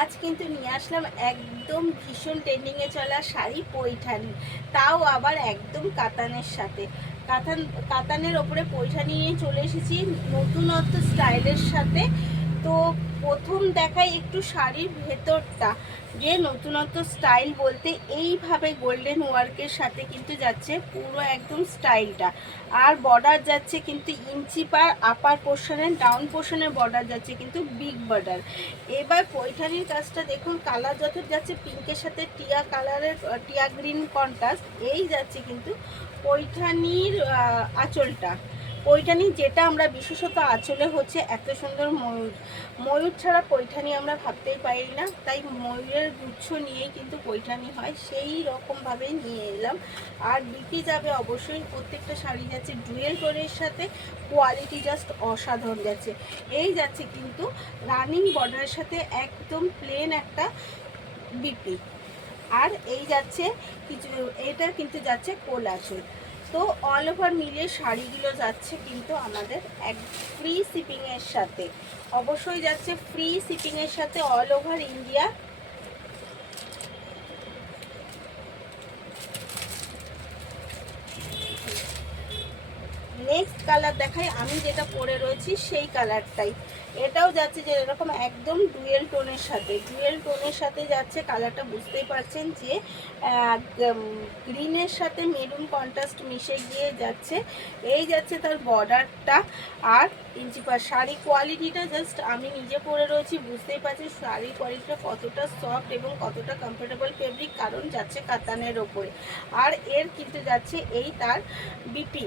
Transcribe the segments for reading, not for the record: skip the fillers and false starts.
আজ কিন্তু নিয়ে আসলাম একদম ভীষণ ট্রেন্ডিংয়ে চলা শাড়ি পৈঠানি, তাও আবার একদম কাতানের সাথে। কাতান কাতানের ওপরে পৈঠানি নিয়ে চলে এসেছি নতুনত্ব স্টাইলের সাথে। তো প্রথম দেখাই একটু শাড়ির ভেতরটা, যে নতুনত্ব স্টাইল বলতে এইভাবে গোল্ডেন ওয়ার্কের সাথে কিন্তু যাচ্ছে পুরো একদম স্টাইলটা। আর বর্ডার যাচ্ছে কিন্তু ইঞ্চি পার, আপার পোর্শনের ডাউন পোর্শনের বর্ডার যাচ্ছে কিন্তু বিগ বর্ডার। এবার পৈঠানির কাজটা দেখুন, কালার যত যাচ্ছে পিঙ্কের সাথে টিয়া কালারের, টিয়া গ্রিন কন্ট্রাস্ট, এই যাচ্ছে কিন্তু পৈঠানির আঁচলটা। পৈঠানি যেটা আমরা বিশেষত আঁচলে হচ্ছে এত সুন্দর ময়ূর। ময়ূর ছাড়া পৈঠানি আমরা ভাবতেই পারি না, তাই ময়ূরের গুচ্ছ নিয়েই কিন্তু পৈঠানি হয়, সেই রকমভাবেই নিয়ে এলাম। আর বিপি যাবে অবশ্যই, প্রত্যেকটা শাড়ি যাচ্ছে ডুয়েল টোনের সাথে, কোয়ালিটি জাস্ট অসাধারণ যাচ্ছে। এই যাচ্ছে কিন্তু রানিং বর্ডারের সাথে একদম প্লেন একটা বিপি। আর এই যাচ্ছে কিছু, এটা কিন্তু যাচ্ছে কোল আঁচল। তো অল ওভার মিলিয়ে শাড়িগুলো যাচ্ছে কিন্তু আমাদের এক ফ্রি শিপিংয়ের সাথে, অবশ্যই যাচ্ছে ফ্রি শিপিংয়ের সাথে all over India. Next colour দেখাই, আমি যেটা পরে রয়েছি সেই কালারটাই। এটাও যাচ্ছে যে এরকম একদম ডুয়েল টোনের সাথে, ডুয়েল টোনের সাথে যাচ্ছে। কালারটা বুঝতেই পারছেন যে গ্রিনের সাথে মেরুন কন্ট্রাস্ট মিশে গিয়ে যাচ্ছে। এই যাচ্ছে তার বর্ডারটা। আর ইঞ্চি পার শাড়ি কোয়ালিটিটা জাস্ট আমি নিজে পরে রয়েছি, বুঝতেই পারছি শাড়ির কোয়ালিটিটা কতটা সফট এবং কতটা কমফোর্টেবল ফেব্রিক, কারণ যাচ্ছে কাতানের ওপরে। আর এর কিন্তু যাচ্ছে এই তার বিপি,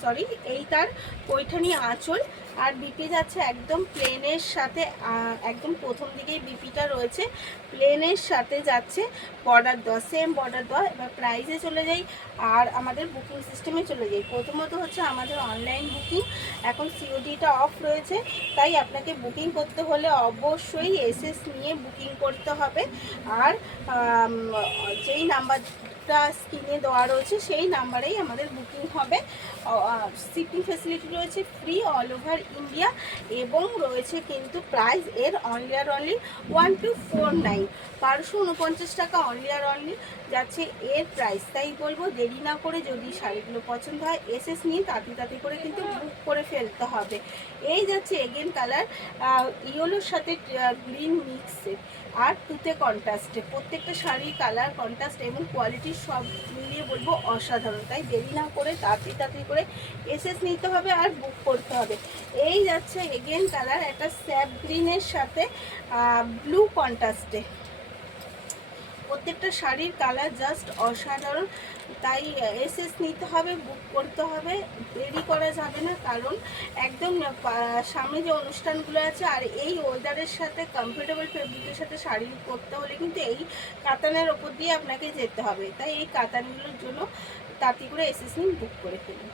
সরি, এই তার পৈঠানি আঁচল। আর বিপি যাচ্ছে একদম প্লেনের সাথে, একদম প্রথম দিকেই বিপিটা রয়েছে, প্লেনের সাথে যাচ্ছে বর্ডার দেওয়া, সেম বর্ডার দেওয়া। এবার প্রাইসে চলে যাই আর আমাদের বুকিং সিস্টেমে চলে যাই। প্রথমত হচ্ছে আমাদের অনলাইন বুকিং, এখন সিওডিটা অফ রয়েছে, তাই আপনাকে বুকিং করতে হলে অবশ্যই এসএস নিয়ে বুকিং করতে হবে। আর যেই নাম্বারটা স্ক্রিনে দেওয়া রয়েছে সেই নাম্বারেই আমাদের বুকিং হবে। শিপিং ফেসিলিটি রয়েছে ফ্রি অল ওভার ইন্ডিয়া, এবং রয়েছে কিন্তু প্রাইস এর অনলি আর অনলি 1249, 1249 টাকা অনলি আর অনলি যাচ্ছে এর প্রাইস। তাই বলবো দেরি না করে, যদি শাড়িগুলো পছন্দ হয় এসএস নিয়ে তাড়াতাড়ি করে কিন্তু বুক করে ফেলতে হবে। এই যাচ্ছে এগেন কালার, ইয়েলোর সাথে গ্রিন মিক্সে আর তুতে কন্ট্রাস্টে, প্রত্যেকটা শাড়ির কালার কন্ট্রাস্ট এবং কোয়ালিটি সব মিলিয়ে বলবো অসাধারণ। তাই দেরি না করে তাড়াতাড়ি করে এসএস নিতে হবে আর বুক করতে হবে। এই যাচ্ছে এগেন কালার, একটা স্যাপ গ্রিনের সাথে ব্লু কন্ট্রাস্টে, প্রত্যেকটা শাড়ির কালার জাস্ট অসাধারণ। তাই এসএস নিতে হবে, বুক করতে হবে, দেরি করা যাবে না, কারণ একদম সামনে যে অনুষ্ঠানগুলো আছে আর এই ওয়েদারের সাথে কমফোর্টেবল ফেব্রিকের সাথে শাড়ি পরতে হলে কিন্তু এই কাতানের ওপর দিয়ে আপনাকে যেতে হবে। তাই এই কাতানগুলোর জন্য তাড়াতাড়ি করে এসএস নিন, বুক করে ফেলুন।